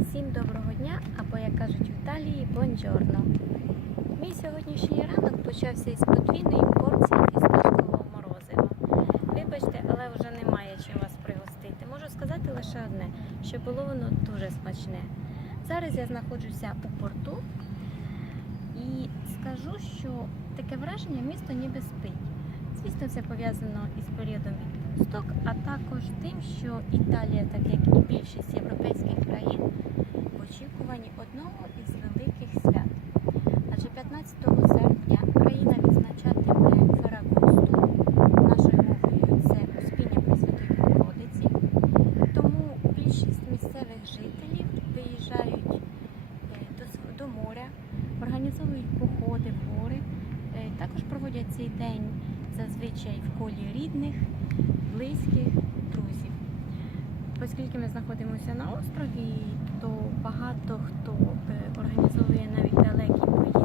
Всім доброго дня, або, як кажуть в Італії, бонджорно. Мій сьогоднішній ранок почався із подвійної порції фісташкового морозива. Вибачте, але вже немає чим вас пригостити. Можу сказати лише одне, що було воно дуже смачне. Зараз я знаходжуся у порту і скажу, що таке враження, місто ніби спить. Звісно, це пов'язано із періодом відпусток, а також тим, що Італія, так як і більшість європейських країн, в очікуванні одного із великих свят. Адже 15 серпня країна відзначатиме Феррагосту, нашою мовою це Успіння Пресвятої Богородиці. Тому більшість місцевих жителів виїжджають до моря, організовують походи в гори, також проводять цей день зазвичай в колі рідних, близьких, друзів. Оскільки ми знаходимося на острові, то багато хто організовує навіть далекі